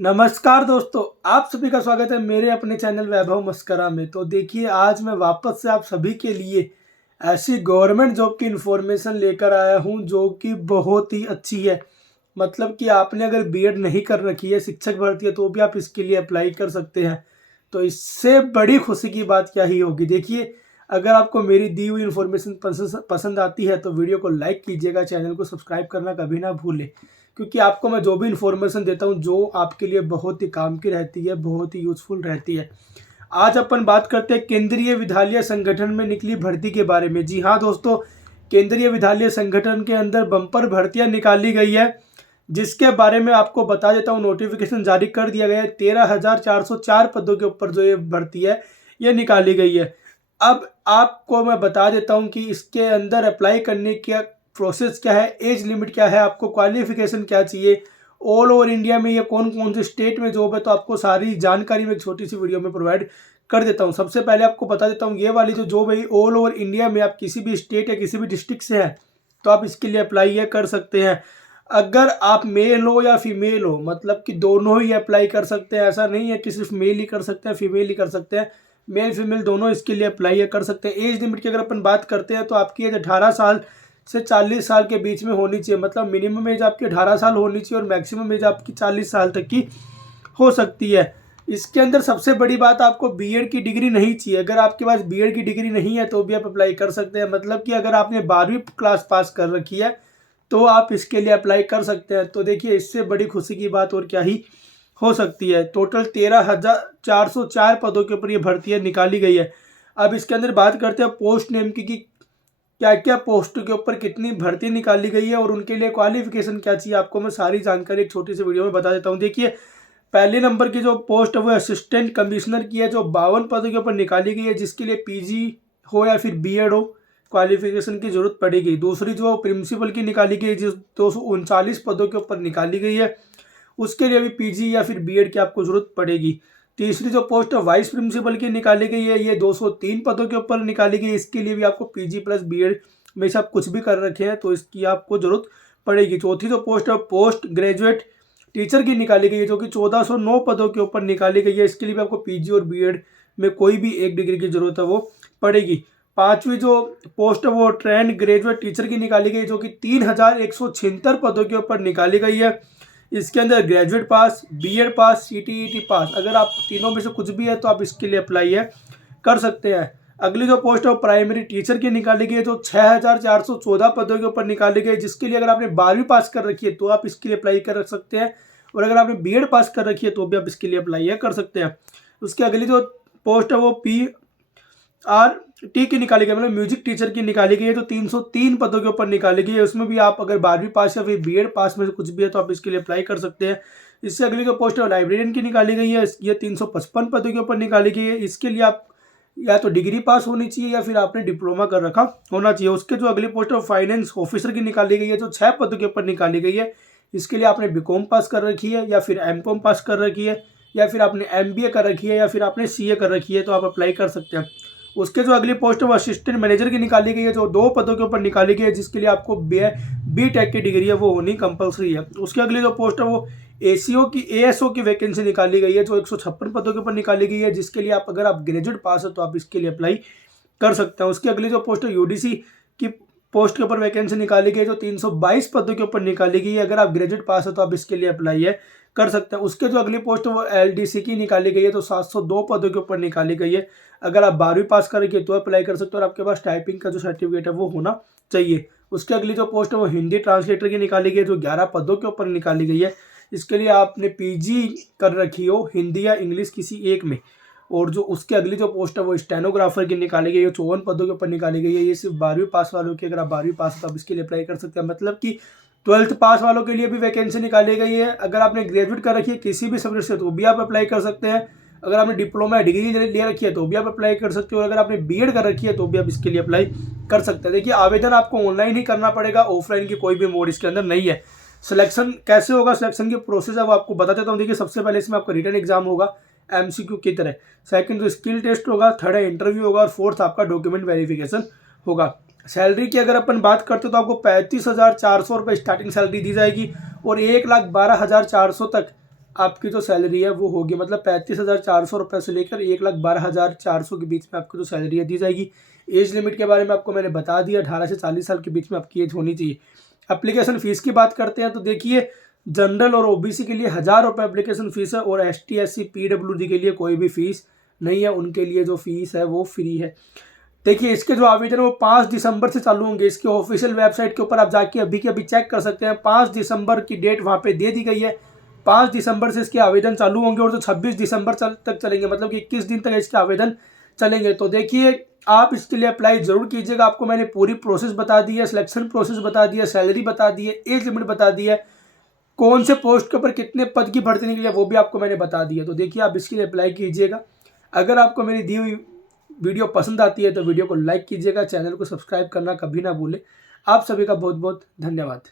नमस्कार दोस्तों, आप सभी का स्वागत है मेरे अपने चैनल वैभव मस्करा में। तो देखिए, आज मैं वापस से आप सभी के लिए ऐसी गवर्नमेंट जॉब की इन्फॉर्मेशन लेकर आया हूं जो कि बहुत ही अच्छी है। मतलब कि आपने अगर बीएड नहीं कर रखी है, शिक्षक भर्ती है, तो भी आप इसके लिए अप्लाई कर सकते हैं। तो इससे बड़ी खुशी की बात क्या ही होगी। देखिए, अगर आपको मेरी दी हुई इन्फॉर्मेशन पसंद आती है तो वीडियो को लाइक कीजिएगा, चैनल को सब्सक्राइब करना कभी ना भूलें। क्योंकि आपको मैं जो भी इन्फॉर्मेशन देता हूँ जो आपके लिए बहुत ही काम की रहती है, बहुत ही यूजफुल रहती है। आज अपन बात करते हैं केंद्रीय विद्यालय संगठन में निकली भर्ती के बारे में। जी हाँ दोस्तों, केंद्रीय विद्यालय संगठन के अंदर बम्पर भर्तियां निकाली गई है, जिसके बारे में आपको बता देता हूँ। नोटिफिकेशन जारी कर दिया गया है। 13,404 पदों के ऊपर जो ये भर्ती है ये निकाली गई है। अब आपको मैं बता देता हूँ कि इसके अंदर अप्लाई करने का प्रोसेस क्या है, एज लिमिट क्या है, आपको क्वालिफिकेशन क्या चाहिए, ऑल ओवर इंडिया में ये कौन कौन से स्टेट में जॉब है, तो आपको सारी जानकारी मैं एक छोटी सी वीडियो में प्रोवाइड कर देता हूँ। सबसे पहले आपको बता देता हूँ, ये वाली जो जॉब है ऑल ओवर इंडिया में, आप किसी भी स्टेट या किसी भी डिस्ट्रिक्ट से हैं तो आप इसके लिए अप्लाई ये कर सकते हैं। अगर आप मेल हो या फीमेल हो, मतलब कि दोनों ही अप्लाई कर सकते हैं। ऐसा नहीं है कि सिर्फ मेल ही कर सकते हैं, फीमेल ही कर सकते हैं। मेल फीमेल दोनों इसके लिए अप्लाई कर सकते हैं। एज लिमिट की अगर अपन बात करते हैं तो आपकी एज 18 साल से 40 साल के बीच में होनी चाहिए। मतलब मिनिमम एज आपकी 18 साल होनी चाहिए और मैक्सिमम एज आपकी 40 साल तक की हो सकती है। इसके अंदर सबसे बड़ी बात, आपको बीएड की डिग्री नहीं चाहिए। अगर आपके पास बीएड की डिग्री नहीं है तो भी आप अप्लाई कर सकते हैं। मतलब कि अगर आपने 12वीं क्लास पास कर रखी है तो आप इसके लिए अप्लाई कर सकते हैं। तो देखिए, इससे बड़ी खुशी की बात और क्या ही हो सकती है। टोटल 13,404 पदों के ऊपर ये भर्तियां निकाली गई है। अब इसके अंदर बात करते हैं पोस्ट नेम की क्या क्या पोस्ट के ऊपर कितनी भर्ती निकाली गई है और उनके लिए क्वालिफिकेशन क्या चाहिए। आपको मैं सारी जानकारी एक छोटी सी वीडियो में बता देता हूँ। देखिए, पहले नंबर की जो पोस्ट है वो असिस्टेंट कमिश्नर की है, जो 52 पदों के ऊपर निकाली गई है, जिसके लिए पीजी हो या फिर बीएड हो, क्वालिफिकेशन की जरूरत पड़ेगी। दूसरी जो प्रिंसिपल की निकाली गई, जिस 239 पदों के ऊपर निकाली गई है, उसके लिए भी पीजी या फिर बीएड की आपको जरूरत पड़ेगी। तीसरी जो पोस्ट वाइस प्रिंसिपल की निकाली गई है, ये 203 पदों के ऊपर निकाली गई है। इसके लिए भी आपको पीजी प्लस बीएड में से आप कुछ भी कर रखे हैं तो इसकी आपको जरूरत पड़ेगी। चौथी जो पोस्ट है पोस्ट ग्रेजुएट टीचर की निकाली गई है, जो कि 1409 पदों के ऊपर निकाली गई है। इसके लिए भी आपको पीजी और बीएड में कोई भी एक डिग्री की जरूरत है वो पड़ेगी। पांचवी जो पोस्ट है वो ट्रेंड ग्रेजुएट टीचर की निकाली गई है, जो कि 3,176 पदों के ऊपर निकाली गई है। इसके अंदर ग्रेजुएट पास, बीएड पास, सीटीईटी पास, अगर आप तीनों में से कुछ भी है तो आप इसके लिए अप्लाई है कर सकते हैं। अगली जो पोस्ट है वो प्राइमरी टीचर की निकाली गई है, जो 6,414 पदों के ऊपर निकाली गई है, जिसके लिए अगर आपने 12वीं पास कर रखी है तो आप इसके लिए अप्लाई कर सकते हैं, और अगर आपने बीएड पास कर रखी है तो भी आप इसके लिए अप्लाई कर सकते हैं। उसकी अगली जो पोस्ट है वो PRT की निकाली गई, मतलब म्यूजिक टीचर की निकाली गई है, जो 303 पदों के ऊपर निकाली गई है। उसमें भी आप अगर 12वीं पास या फिर बीएड पास में से कुछ भी है तो आप इसके लिए अप्लाई कर सकते हैं। इससे अगली जो पोस्ट है लाइब्रेरियन की निकाली गई है, ये 355 पदों के ऊपर निकाली गई है। इसके लिए आप या तो डिग्री पास होनी चाहिए या फिर आपने डिप्लोमा कर रखा होना चाहिए। उसके जो अगली पोस्ट है फाइनेंस ऑफिसर की निकाली गई है, जो 6 पदों के ऊपर निकाली गई है। इसके लिए आपने बीकॉम पास कर रखी है या फिर एमकॉम पास कर रखी है या फिर आपने एमबीए कर रखी है या फिर आपने सीए कर रखी है, तो आप अप्लाई कर सकते हैं। उसके जो अगली पोस्ट है वो असिस्टेंट मैनेजर की निकाली गई है, जो 2 पदों के ऊपर निकाली गई है, जिसके लिए आपको बी.टेक की डिग्री है वो होनी कंपलसरी है। उसके अगली जो पोस्ट है वो एएसओ की वैकेंसी निकाली गई है, जो 156 पदों के ऊपर निकाली गई है, जिसके लिए आप अगर आप ग्रेजुएट पास हो तो आप इसके लिए अप्लाई कर सकते हैं। उसकी अगली जो पोस्ट है यूडीसी की पोस्ट के ऊपर वैकेंसी निकाली गई है, जो 322 पदों के ऊपर निकाली गई है। अगर आप ग्रेजुएट पास हो तो आप इसके लिए अप्लाई है कर सकते हैं। उसके जो अगली पोस्ट है वो एलडीसी की निकाली गई है, तो 702 पदों के ऊपर निकाली गई है। अगर आप 12वीं पास करेंगे तो अप्लाई कर सकते हो और आपके पास टाइपिंग का जो सर्टिफिकेट है वो होना चाहिए। उसके अगली जो पोस्ट है वो हिंदी ट्रांसलेटर की निकाली गई है, जो 11 पदों के ऊपर निकाली गई है। इसके लिए आपने पीजी कर रखी हो हिंदी या इंग्लिश किसी एक में। और जो उसके अगली जो पोस्ट है वो स्टेनोग्राफर की निकाली गई है, 54 पदों के ऊपर निकाली गई है। ये सिर्फ 12वीं पास वालों की, अगर आप 12वीं पास हो तो आप इसके लिए अप्लाई कर सकते हैं। मतलब कि 12th पास वालों के लिए भी वैकेंसी निकाली गई है। अगर आपने ग्रेजुएट कर रखी है किसी भी सब्जेक्ट से तो भी आप अप्लाई कर सकते हैं। अगर आपने डिप्लोमा या डिग्री ले रखी है तो भी आप अप्लाई कर सकते हो। अगर आपने बीएड कर रखी है तो भी आप इसके लिए अप्लाई कर सकते हैं। देखिए, आवेदन आपको ऑनलाइन ही करना पड़ेगा, ऑफलाइन की कोई भी मोड इसके अंदर नहीं है। सिलेक्शन कैसे होगा, सिलेक्शन की प्रोसेस है वो आपको बता देता हूँ। देखिए, सबसे पहले इसमें आपका रिटन एग्जाम होगा एमसीक्यू की तरह। सेकंड जो स्किल टेस्ट होगा, थर्ड है इंटरव्यू होगा और फोर्थ आपका डॉक्यूमेंट वेरिफिकेशन होगा। सैलरी की अगर अपन बात करते हो तो आपको 35,400 रुपये स्टार्टिंग सैलरी दी जाएगी और 1,12,400 तक आपकी जो सैलरी है वो होगी, मतलब 35,400 रुपये से लेकर 1,12,400 के बीच में आपकी जो सैलरी है दी जाएगी। एज लिमिट के बारे में आपको मैंने बता दिया, 18 से 40 साल के बीच में आपकी एज होनी चाहिए। एप्लीकेशन फ़ीस की बात करते हैं तो देखिए, जनरल और ओबीसी के लिए 1,000 रुपये एप्लीकेशन फ़ीस है, और एसटी, एससी, पीडब्ल्यूडी के लिए कोई भी फ़ीस नहीं है, उनके लिए जो फ़ीस है वो फ्री है। देखिए, इसके जो आवेदन है वो 5 दिसंबर से चालू होंगे। इसके ऑफिशियल वेबसाइट के ऊपर आप जाके अभी के अभी चेक कर सकते हैं, 5 दिसंबर की डेट वहाँ पे दे दी गई है। 5 दिसंबर से इसके आवेदन चालू होंगे, और जो 26 दिसंबर तक चलेंगे, मतलब कि 21 दिन तक इसके आवेदन चलेंगे। तो देखिए, आप इसके लिए अप्लाई जरूर कीजिएगा। आपको मैंने पूरी प्रोसेस बता दी है, सिलेक्शन प्रोसेस बता दी है, सैलरी बता दी है, एज लिमिट बता दी है, कौन से पोस्ट के ऊपर कितने पद की भर्ती निकली है वो भी आपको मैंने बता दिया। तो देखिए, आप इसके लिए अप्लाई कीजिएगा। अगर आपको मेरी दी हुई वीडियो पसंद आती है तो वीडियो को लाइक कीजिएगा, चैनल को सब्सक्राइब करना कभी ना भूलें। आप सभी का बहुत बहुत धन्यवाद।